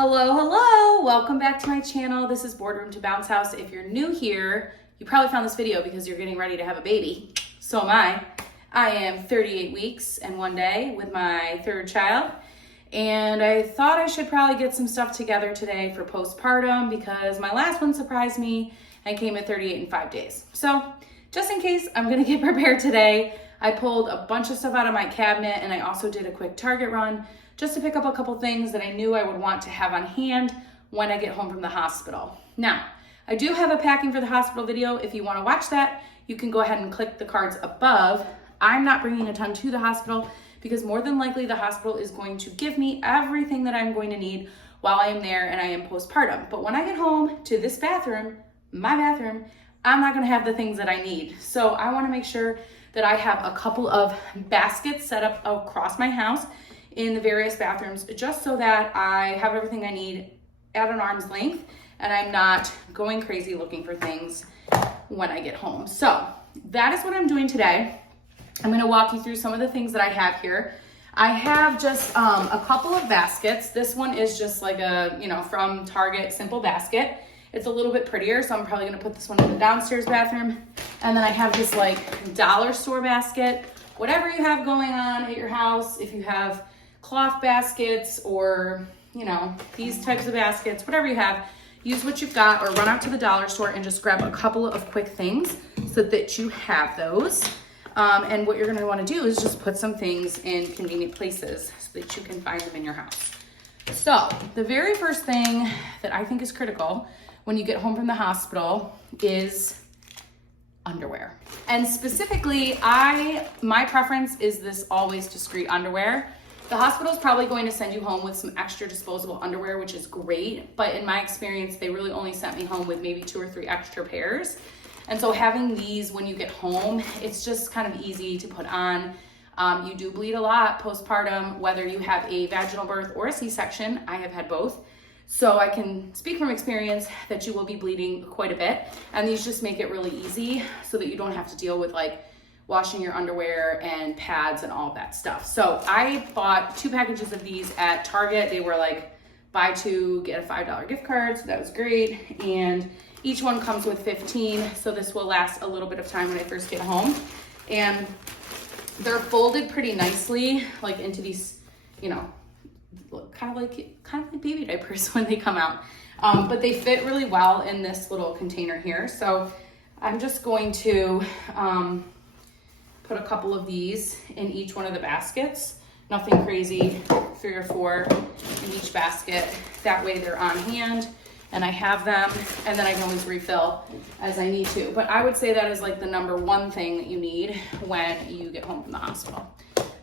Hello, hello. Welcome back to my channel. This is BoardroomtoBounceHouse. If you're new here, you probably found this video because you're getting ready to have a baby. So am I. I am 38 weeks and 1 day with my third child. And I thought I should probably get some stuff together today for postpartum because my last one surprised me and came at 38 and 5 days. So just in case, I'm gonna get prepared today. I pulled a bunch of stuff out of my cabinet and I also did a quick Target run just to pick up a couple things that I knew I would want to have on hand when I get home from the hospital. Now, I do have a packing for the hospital video. If you wanna watch that, you can go ahead and click the cards above. I'm not bringing a ton to the hospital because more than likely the hospital is going to give me everything that I'm going to need while I am there and I am postpartum. But when I get home to this bathroom, my bathroom, I'm not gonna have the things that I need. So I wanna make sure that I have a couple of baskets set up across my house in the various bathrooms, just so that I have everything I need at an arm's length and I'm not going crazy looking for things when I get home. So that is what I'm doing today. I'm gonna walk you through some of the things that I have here. I have just a couple of baskets. This one is just like a, from Target, simple basket. It's a little bit prettier, so I'm probably gonna put this one in the downstairs bathroom. And then I have this like dollar store basket. Whatever you have going on at your house, if you have cloth baskets or, these types of baskets, whatever you have, use what you've got or run out to the dollar store and just grab a couple of quick things so that you have those. And what you're gonna wanna do is just put some things in convenient places so that you can find them in your house. So the very first thing that I think is critical when you get home from the hospital is underwear. And specifically, my preference is this always discreet underwear. The hospital is probably going to send you home with some extra disposable underwear, which is great. But in my experience, they really only sent me home with maybe 2 or 3 extra pairs. And so having these when you get home, it's just kind of easy to put on. You do bleed a lot postpartum, whether you have a vaginal birth or a C-section. I have had both. So I can speak from experience that you will be bleeding quite a bit. And these just make it really easy so that you don't have to deal with like washing your underwear and pads and all of that stuff. So I bought 2 packages of these at Target. They were like buy 2, get a $5 gift card. So that was great. And each one comes with 15. So this will last a little bit of time when I first get home. And they're folded pretty nicely, like into these, kind of like baby diapers when they come out. But they fit really well in this little container here. So I'm just going to put a couple of these in each one of the baskets. Nothing crazy, 3 or 4 in each basket. That way they're on hand and I have them, and then I can always refill as I need to. But I would say that is like the number 1 thing that you need when you get home from the hospital.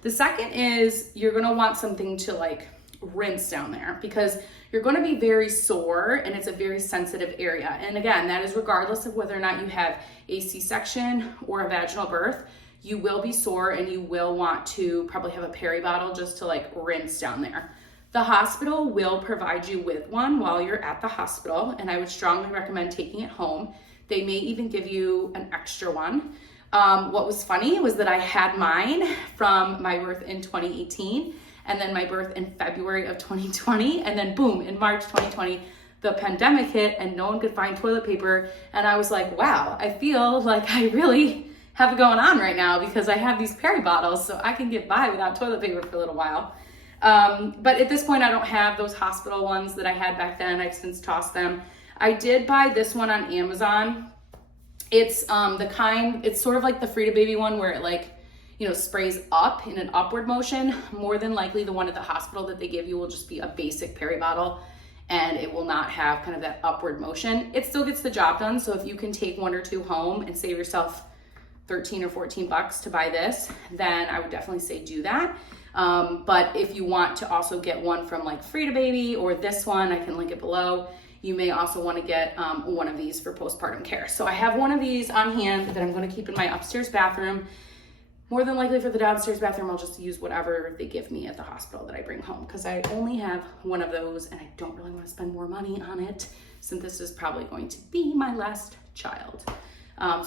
The second is you're gonna want something to like rinse down there because you're gonna be very sore and it's a very sensitive area. And again, that is regardless of whether or not you have a C-section or a vaginal birth. You will be sore and you will want to probably have a peri bottle just to like rinse down there. The hospital will provide you with one while you're at the hospital, and I would strongly recommend taking it home. They may even give you an extra one. What was funny was that I had mine from my birth in 2018 and then my birth in February of 2020, and then boom, in March 2020, the pandemic hit and no one could find toilet paper. And I was like, wow, I feel like I really have it going on right now because I have these peri bottles, so I can get by without toilet paper for a little while. But at this point, I don't have those hospital ones that I had back then. I've since tossed them. I did buy this one on Amazon. It's it's sort of like the Frida Baby one where it like, sprays up in an upward motion. More than likely the one at the hospital that they give you will just be a basic peri bottle and it will not have kind of that upward motion. It still gets the job done. So if you can take 1 or 2 home and save yourself 13 or 14 bucks to buy this, then I would definitely say do that. But if you want to also get one from like Frida Baby or this one, I can link it below. You may also want to get one of these for postpartum care. So I have one of these on hand that I'm going to keep in my upstairs bathroom. More than likely for the downstairs bathroom, I'll just use whatever they give me at the hospital that I bring home because I only have one of those and I don't really want to spend more money on it since this is probably going to be my last child.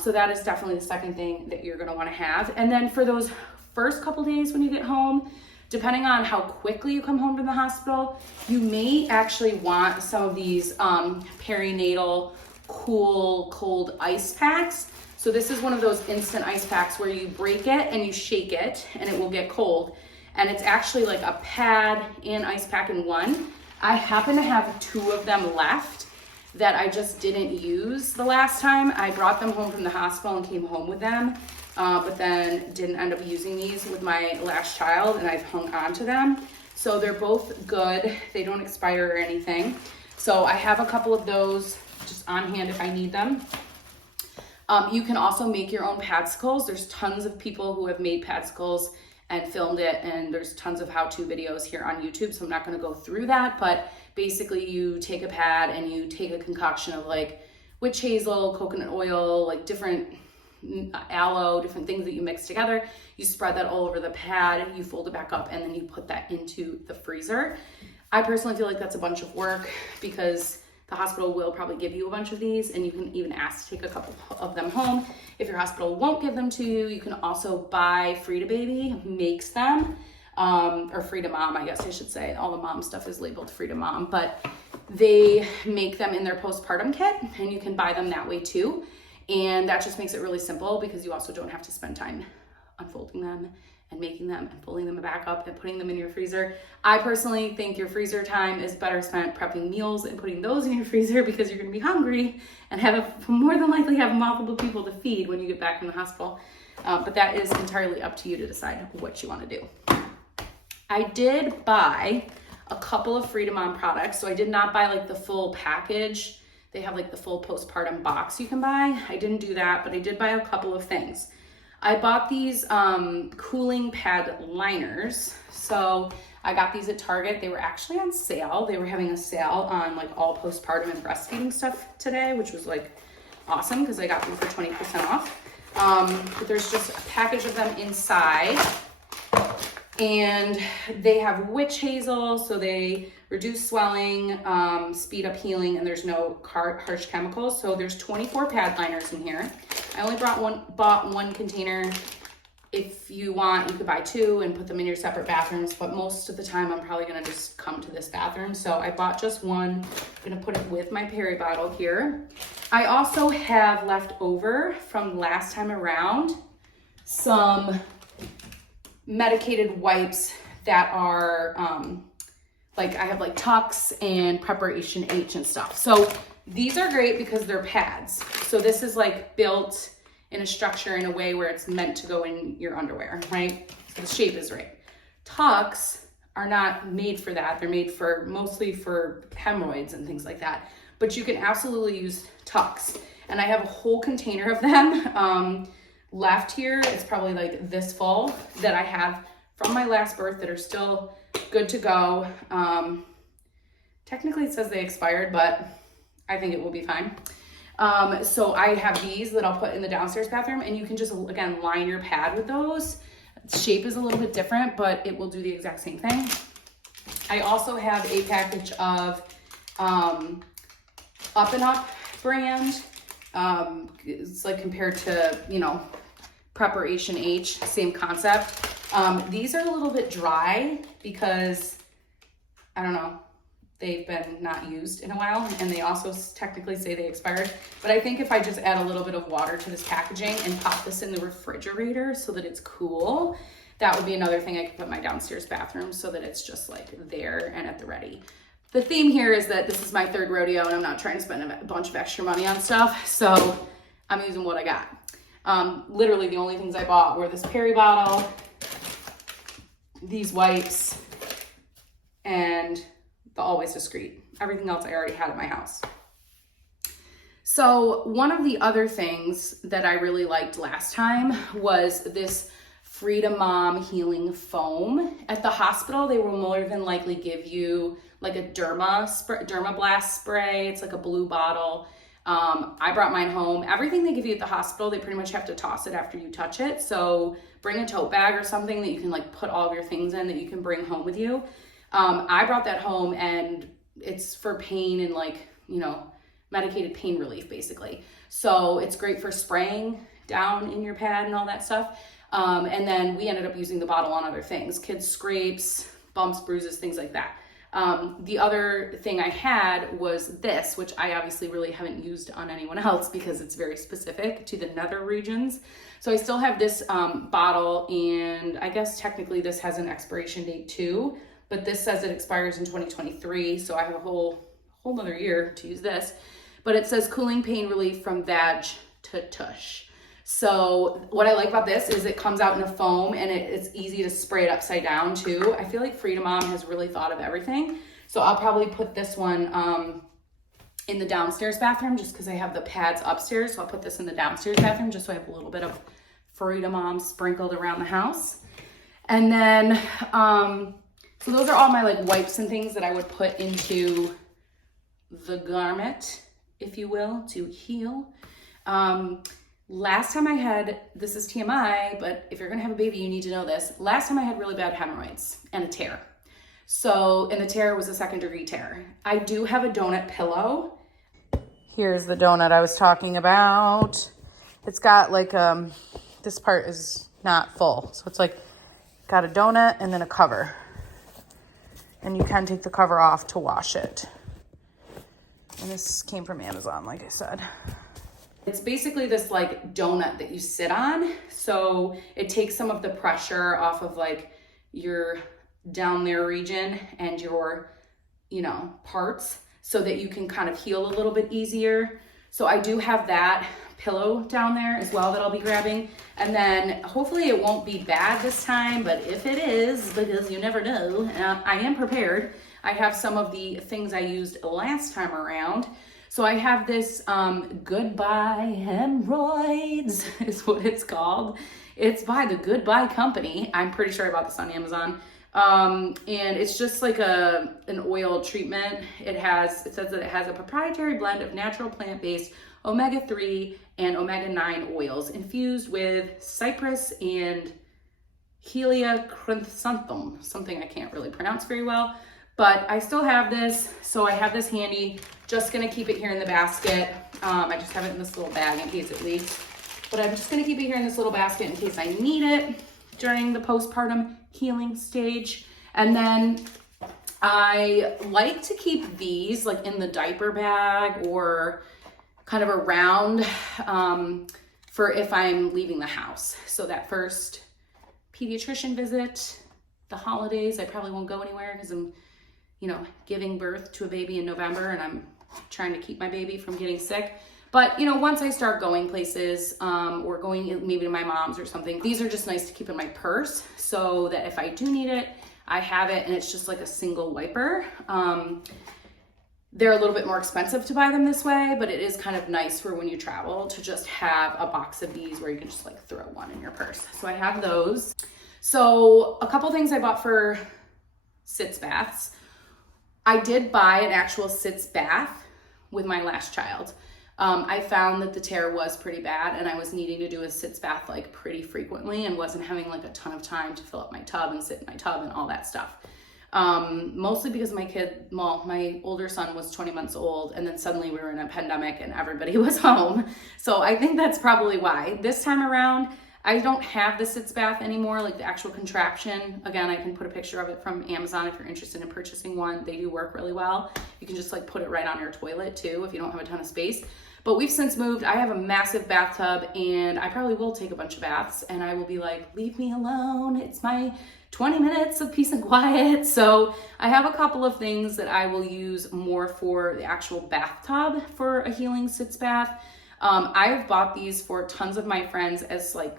So that is definitely the second thing that you're going to want to have. And then for those first couple days when you get home, Depending on how quickly you come home from the hospital, you may actually want some of these perinatal cool cold ice packs. So this is one of those instant ice packs where you break it and you shake it and it will get cold. And it's actually like a pad and ice pack in one. I happen to have 2 of them left that I just didn't use the last time. I brought them home from the hospital and came home with them, but then didn't end up using these with my last child, and I've hung on to them. So they're both good. They don't expire or anything. So I have a couple of those just on hand if I need them. You can also make your own padsicles. There's tons of people who have made padsicles and filmed it, and there's tons of how-to videos here on YouTube, so I'm not gonna go through that, but basically you take a pad and you take a concoction of like witch hazel, coconut oil, like different aloe, different things that you mix together. You spread that all over the pad, you fold it back up, and then you put that into the freezer. I personally feel like that's a bunch of work because the hospital will probably give you a bunch of these, and you can even ask to take a couple of them home. If your hospital won't give them to you, you can also buy Frida Baby makes them, or Frida Mom, I guess I should say. All the mom stuff is labeled Frida Mom, but they make them in their postpartum kit, and you can buy them that way too. And that just makes it really simple because you also don't have to spend time unfolding them and making them and pulling them back up and putting them in your freezer. I personally think your freezer time is better spent prepping meals and putting those in your freezer because you're gonna be hungry and more than likely have multiple people to feed when you get back from the hospital. But that is entirely up to you to decide what you wanna do. I did buy a couple of Frida Mom products. So I did not buy like the full package. They have like the full postpartum box you can buy. I didn't do that, but I did buy a couple of things. I bought these cooling pad liners. So I got these at Target. They were actually on sale. They were having a sale on like all postpartum and breastfeeding stuff today, which was like awesome because I got them for 20% off. But there's just a package of them inside. And they have witch hazel, so they reduce swelling, speed up healing, and there's no harsh chemicals. So there's 24 pad liners in here. I only bought one container. If you want, you could buy 2 and put them in your separate bathrooms, but most of the time I'm probably gonna just come to this bathroom. So I bought just one. I'm gonna put it with my peri bottle here. I also have left over from last time around some medicated wipes that are like I have like Tux and Preparation H and stuff. So these are great because they're pads. So this is like built in a structure in a way where it's meant to go in your underwear, right? So the shape is right. Tux are not made for that. They're made for mostly for hemorrhoids and things like that. But you can absolutely use Tux. And I have a whole container of them left here. It's probably like this full that I have from my last birth that are still good to go. Technically it says they expired, but I think it will be fine. So I have these that I'll put in the downstairs bathroom, and you can just, again, line your pad with those. The shape is a little bit different, but it will do the exact same thing. I also have a package of Up and Up brand. It's like compared to, you know, Preparation H, same concept. These are a little bit dry because, I don't know, they've been not used in a while, and they also technically say they expired. But I think if I just add a little bit of water to this packaging and pop this in the refrigerator so that it's cool, that would be another thing I could put in my downstairs bathroom so that it's just like there and at the ready. The theme here is that this is my 3rd rodeo and I'm not trying to spend a bunch of extra money on stuff, so I'm using what I got. Literally the only things I bought were this peri bottle, these wipes, and the Always Discreet. Everything else I already had at my house. So one of the other things that I really liked last time was this Frida Mom healing foam. At the hospital, they will more than likely give you like a Dermablast spray. It's like a blue bottle. I brought mine home. Everything they give you at the hospital, they pretty much have to toss it after you touch it. So bring a tote bag or something that you can like put all of your things in that you can bring home with you. I brought that home, and it's for pain and like, you know, medicated pain relief basically. So it's great for spraying down in your pad and all that stuff. And then we ended up using the bottle on other things, kids' scrapes, bumps, bruises, things like that. The other thing I had was this, which I obviously really haven't used on anyone else because it's very specific to the nether regions. So I still have this bottle, and I guess technically this has an expiration date too, but this says it expires in 2023. So I have a whole nother year to use this, but it says cooling pain relief from vag to tush. So what I like about this is it comes out in a foam, and it's easy to spray it upside down too. I feel like Freedom Mom has really thought of everything. So I'll probably put this one in the downstairs bathroom just because I have the pads upstairs. So I'll put this in the downstairs bathroom just so I have a little bit of Freedom Mom sprinkled around the house. And then, so those are all my like wipes and things that I would put into the garment, if you will, to heal. Last time I had, this is TMI, but if you're gonna have a baby, you need to know this. Last time I had really bad hemorrhoids and a tear. So, and the tear was a 2nd-degree tear. I do have a donut pillow. Here's the donut I was talking about. It's got like, this part is not full. So it's like, got a donut and then a cover. And you can take the cover off to wash it. And this came from Amazon, like I said. It's basically this like donut that you sit on. So it takes some of the pressure off of like your down there region and your, you know, parts so that you can kind of heal a little bit easier. So I do have that pillow down there as well that I'll be grabbing. And then hopefully it won't be bad this time, but if it is, because you never know, I am prepared. I have some of the things I used last time around. So I have this Goodbye Hemorrhoids is what it's called. It's by the Goodbye Company. I'm pretty sure I bought this on Amazon. And it's just like an oil treatment. It says that it has a proprietary blend of natural plant-based omega-3 and omega-9 oils infused with cypress and heliacanthatum, something I can't really pronounce very well. But I still have this, so I have this handy. Just gonna keep it here in the basket. I just have it in this little bag in case it leaks. But I'm just gonna keep it here in this little basket in case I need it during the postpartum healing stage. And then I like to keep these like in the diaper bag or kind of around for if I'm leaving the house. So that first pediatrician visit, the holidays, I probably won't go anywhere because I'm, you know, giving birth to a baby in November and I'm trying to keep my baby from getting sick. But, you know, once I start going places or going maybe to my mom's or something, these are just nice to keep in my purse so that if I do need it, I have it and it's just like a single wiper. They're a little bit more expensive to buy them this way, but it is kind of nice for when you travel to just have a box of these where you can just like throw one in your purse. So I have those. So a couple things I bought for Sitz baths. I did buy an actual Sitz bath with my last child. I found that the tear was pretty bad and I was needing to do a Sitz bath like pretty frequently and wasn't having like a ton of time to fill up my tub and sit in my tub and all that stuff. Mostly because my older son was 20 months old and then suddenly we were in a pandemic and everybody was home. So I think that's probably why. This time around, I don't have the Sitz bath anymore, like the actual contraption. Again, I can put a picture of it from Amazon if you're interested in purchasing one. They do work really well. You can just like put it right on your toilet too if you don't have a ton of space. But we've since moved. I have a massive bathtub and I probably will take a bunch of baths and I will be like, leave me alone. It's my 20 minutes of peace and quiet. So I have a couple of things that I will use more for the actual bathtub for a healing Sitz bath. I have bought these for tons of my friends as like,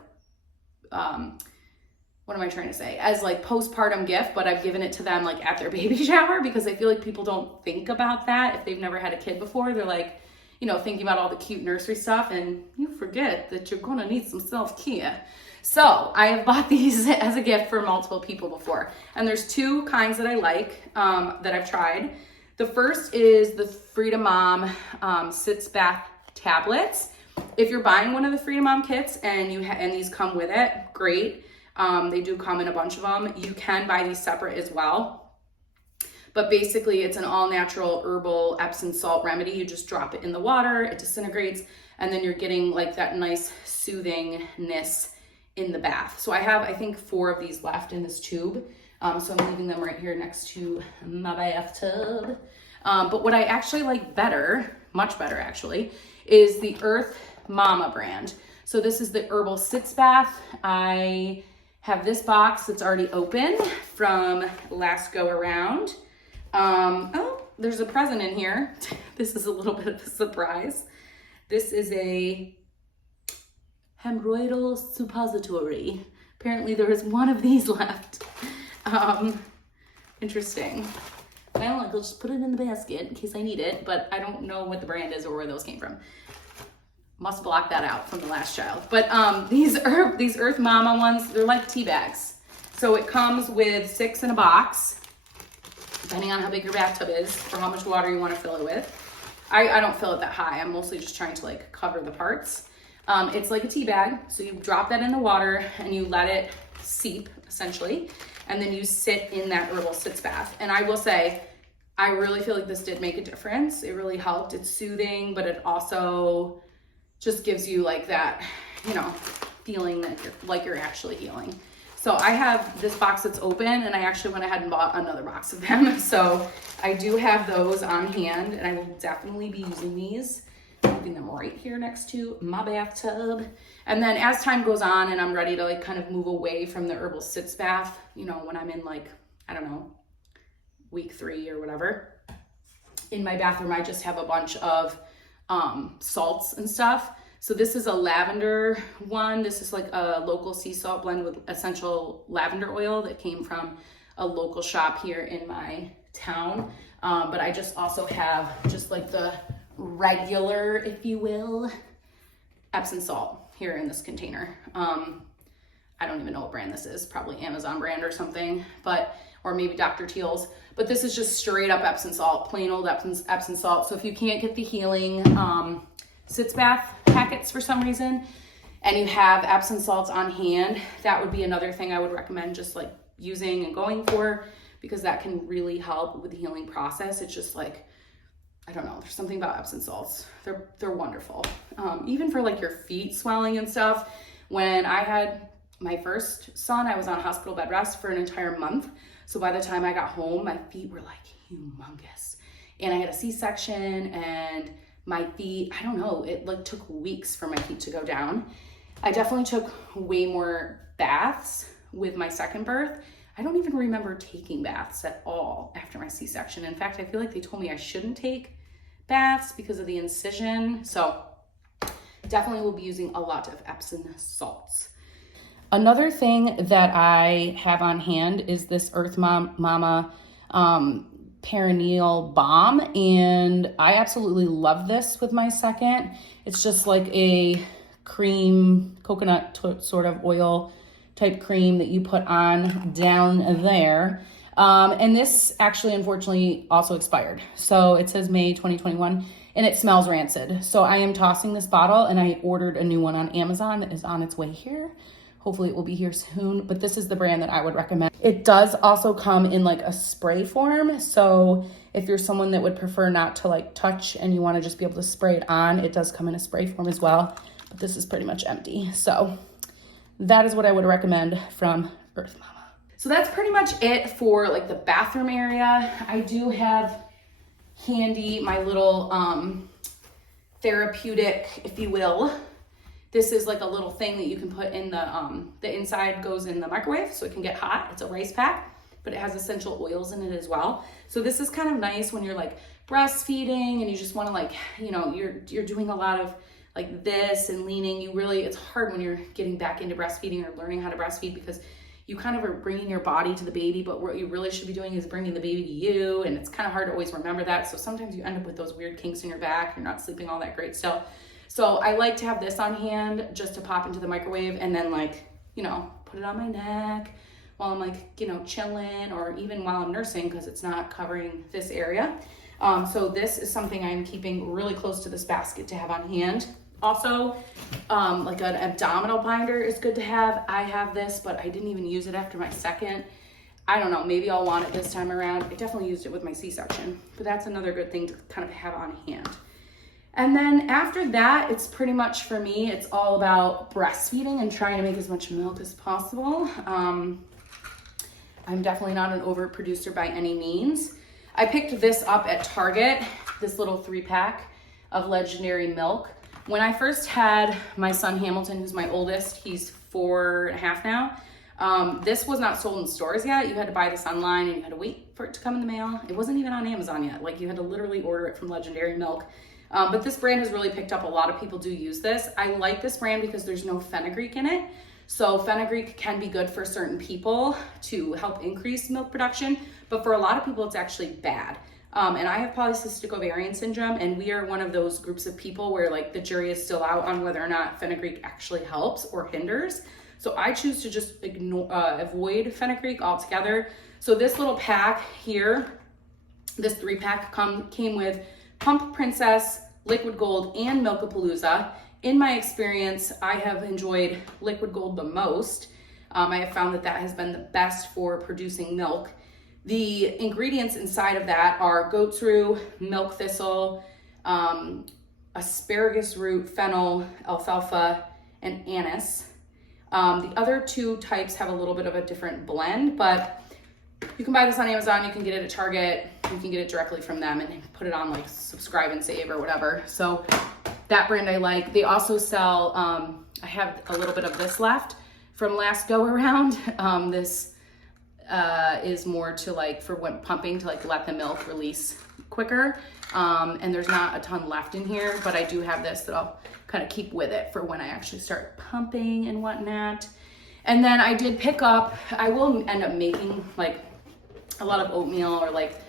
what am I trying to say? As like postpartum gift, but I've given it to them like at their baby shower because I feel like people don't think about that. If they've never had a kid before, they're like, you know, thinking about all the cute nursery stuff and you forget that you're gonna need some self-care. So I have bought these as a gift for multiple people before. And there's two kinds that I like that I've tried. The first is the Freedom Mom Sitz Bath tablets. If you're buying one of the Freedom Mom kits and and these come with it, great. They do come in a bunch of them. You can buy these separate as well. But basically it's an all natural herbal Epsom salt remedy. You just drop it in the water, it disintegrates, and then you're getting like that nice soothingness in the bath. So I have, I think, 4 of these left in this tube. So I'm leaving them right here next to my bathtub. But what I actually like better, much better actually, is the Earth Mama brand. So this is the herbal Sitz bath. I have this box that's already open from last go around. Oh, there's a present in here. This is a little bit of a surprise. This is a hemorrhoidal suppository. Apparently there is one of these left. Interesting. Well, I'll just put it in the basket in case I need it, but I don't know what the brand is or where those came from. Must block that out from the last child. But these Earth Mama ones, they're like tea bags. So it comes with 6 in a box, depending on how big your bathtub is or how much water you want to fill it with. I don't fill it that high. I'm mostly just trying to like cover the parts. It's like a tea bag. So you drop that in the water and you let it seep essentially. And then you sit in that herbal Sitz bath. And I will say, I really feel like this did make a difference. It really helped. It's soothing, but it also just gives you like that, you know, feeling that you're actually healing. So I have this box that's open, and I actually went ahead and bought another box of them. So I do have those on hand, and I will definitely be using these. Leaving them right here next to my bathtub. And then as time goes on and I'm ready to like kind of move away from the herbal Sitz bath, you know, when I'm in like, I don't know, week 3 or whatever, in my bathroom, I just have a bunch of salts and stuff. So this is a lavender one. This is like a local sea salt blend with essential lavender oil that came from a local shop here in my town. But I just also have just like the regular, if you will, Epsom salt here in this container. I don't even know what brand this is, probably Amazon brand or something, but, or maybe Dr. Teal's, but this is just straight up Epsom salt, plain old Epsom salt. So if you can't get the healing Sitz bath packets for some reason, and you have Epsom salts on hand, that would be another thing I would recommend just like using and going for, because that can really help with the healing process. It's just like, I don't know, there's something about Epsom salts. They're wonderful. Even for like your feet swelling and stuff. When I had my first son, I was on hospital bed rest for an entire month. So by the time I got home, my feet were like humongous. And I had a C-section, and my feet, I don't know, it like took weeks for my feet to go down. I definitely took way more baths with my second birth. I don't even remember taking baths at all after my C-section. In fact, I feel like they told me I shouldn't take baths because of the incision. So definitely will be using a lot of Epsom salts. Another thing that I have on hand is this Earth Mama perineal balm, and I absolutely love this with my second. It's just like a cream, coconut sort of oil type cream that you put on down there. And this actually, unfortunately, also expired. So it says May 2021, and it smells rancid. So I am tossing this bottle, and I ordered a new one on Amazon that is on its way here. Hopefully it will be here soon, but this is the brand that I would recommend. It does also come in like a spray form. So if you're someone that would prefer not to like touch and you want to just be able to spray it on, it does come in a spray form as well, but this is pretty much empty. So that is what I would recommend from Earth Mama. So that's pretty much it for like the bathroom area. I do have handy my little Therapeutic, if you will. This is like a little thing that you can put in the inside goes in the microwave so it can get hot. It's a rice pack, but it has essential oils in it as well. So this is kind of nice when you're like breastfeeding and you just want to like, you know, you're doing a lot of like this and leaning. It's hard when you're getting back into breastfeeding or learning how to breastfeed because you kind of are bringing your body to the baby, but what you really should be doing is bringing the baby to you. And it's kind of hard to always remember that. So sometimes you end up with those weird kinks in your back. You're not sleeping all that great still. So I like to have this on hand just to pop into the microwave and then like, you know, put it on my neck while I'm like, you know, chilling, or even while I'm nursing because it's not covering this area. So this is something I'm keeping really close to this basket to have on hand. Also, like an abdominal binder is good to have. I have this, but I didn't even use it after my second. I don't know, maybe I'll want it this time around. I definitely used it with my C-section, but that's another good thing to kind of have on hand. And then after that, it's pretty much for me, it's all about breastfeeding and trying to make as much milk as possible. I'm definitely not an overproducer by any means. I picked this up at Target, this little 3-pack of Legendary Milk. When I first had my son Hamilton, who's my oldest, he's 4.5 now. This was not sold in stores yet. You had to buy this online and you had to wait for it to come in the mail. It wasn't even on Amazon yet. Like, you had to literally order it from Legendary Milk. But this brand has really picked up. A lot of people do use this. I like this brand because there's no fenugreek in it. So fenugreek can be good for certain people to help increase milk production, but for a lot of people it's actually bad. And I have polycystic ovarian syndrome, and we are one of those groups of people where like the jury is still out on whether or not fenugreek actually helps or hinders. So I choose to just avoid fenugreek altogether. So this little pack here, this 3-pack came with Pump Princess, Liquid Gold, and Milkapalooza. In my experience, I have enjoyed Liquid Gold the most. I have found that that has been the best for producing milk. The ingredients inside of that are goat's rue, milk thistle, asparagus root, fennel, alfalfa, and anise. The other 2 types have a little bit of a different blend, but you can buy this on Amazon, you can get it at Target, you can get it directly from them and put it on like Subscribe and Save or whatever. So that brand I like. They also sell, I have a little bit of this left from last go around. This is more to like for when pumping, to like let the milk release quicker. And there's not a ton left in here, but I do have this that I'll kind of keep with it for when I actually start pumping and whatnot. And then I did pick up, I will end up making like a lot of oatmeal or like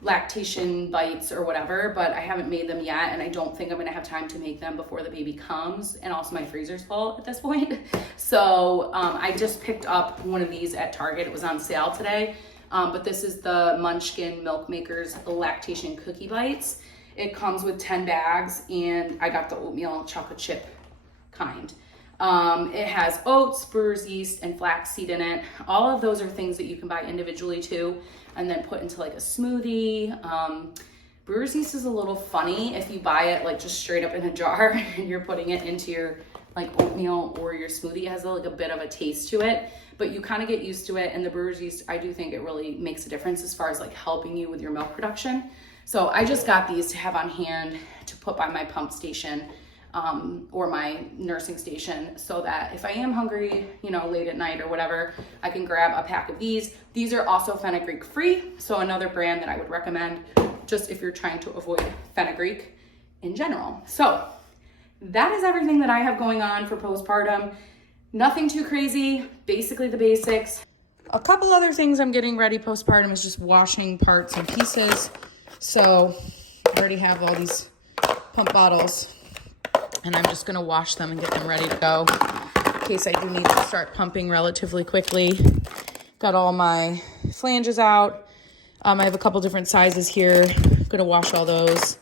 lactation bites or whatever, but I haven't made them yet, and I don't think I'm gonna have time to make them before the baby comes, and also my freezer's full at this point. So I just picked up one of these at Target. It was on sale today, but this is the Munchkin Milk Makers Lactation Cookie Bites. It comes with 10 bags, and I got the oatmeal chocolate chip kind. It has oats, brewer's yeast, and flaxseed in it. All of those are things that you can buy individually too, and then put into like a smoothie. Brewer's yeast is a little funny if you buy it like just straight up in a jar and you're putting it into your like oatmeal or your smoothie. It has like a bit of a taste to it, but you kind of get used to it. And the brewer's yeast, I do think it really makes a difference as far as like helping you with your milk production. So I just got these to have on hand to put by my pump station or my nursing station, so that if I am hungry, you know, late at night or whatever, I can grab a pack of these. These are also fenugreek free, so another brand that I would recommend just if you're trying to avoid fenugreek in general. So that is everything that I have going on for postpartum. Nothing too crazy, basically the basics. A couple other things I'm getting ready postpartum is just washing parts and pieces. So I already have all these pump bottles, and I'm just gonna wash them and get them ready to go in case I do need to start pumping relatively quickly. Got all my flanges out. I have a couple different sizes here. I'm gonna wash all those.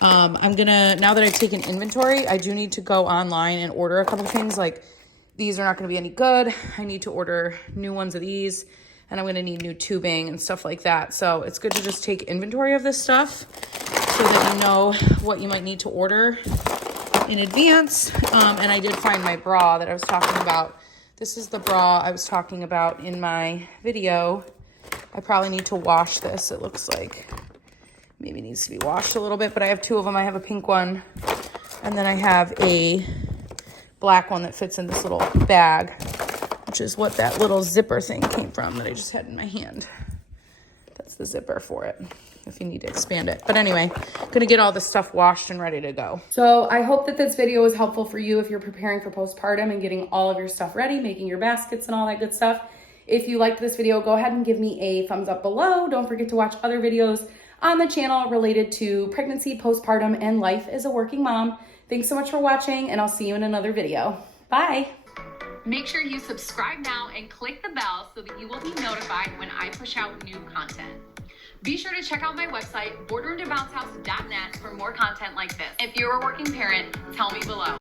I'm gonna, now that I've taken inventory, I do need to go online and order a couple things. Like, these are not gonna be any good. I need to order new ones of these, and I'm gonna need new tubing and stuff like that. So it's good to just take inventory of this stuff so that you know what you might need to order in advance. And I did find my bra that I was talking about. This is the bra I was talking about in my video. I probably need to wash this. It looks like maybe it needs to be washed a little bit, but I have 2 of them. I have a pink one, and then I have a black one that fits in this little bag, which is what that little zipper thing came from that I just had in my hand. That's the zipper for it, if you need to expand it. But anyway, gonna get all this stuff washed and ready to go. So I hope that this video was helpful for you if you're preparing for postpartum and getting all of your stuff ready, making your baskets and all that good stuff. If you liked this video, go ahead and give me a thumbs up below. Don't forget to watch other videos on the channel related to pregnancy, postpartum, and life as a working mom. Thanks so much for watching, and I'll see you in another video. Bye. Make sure you subscribe now and click the bell so that you will be notified when I push out new content. Be sure to check out my website, BoardroomtoBounceHouse.net, for more content like this. If you're a working parent, tell me below.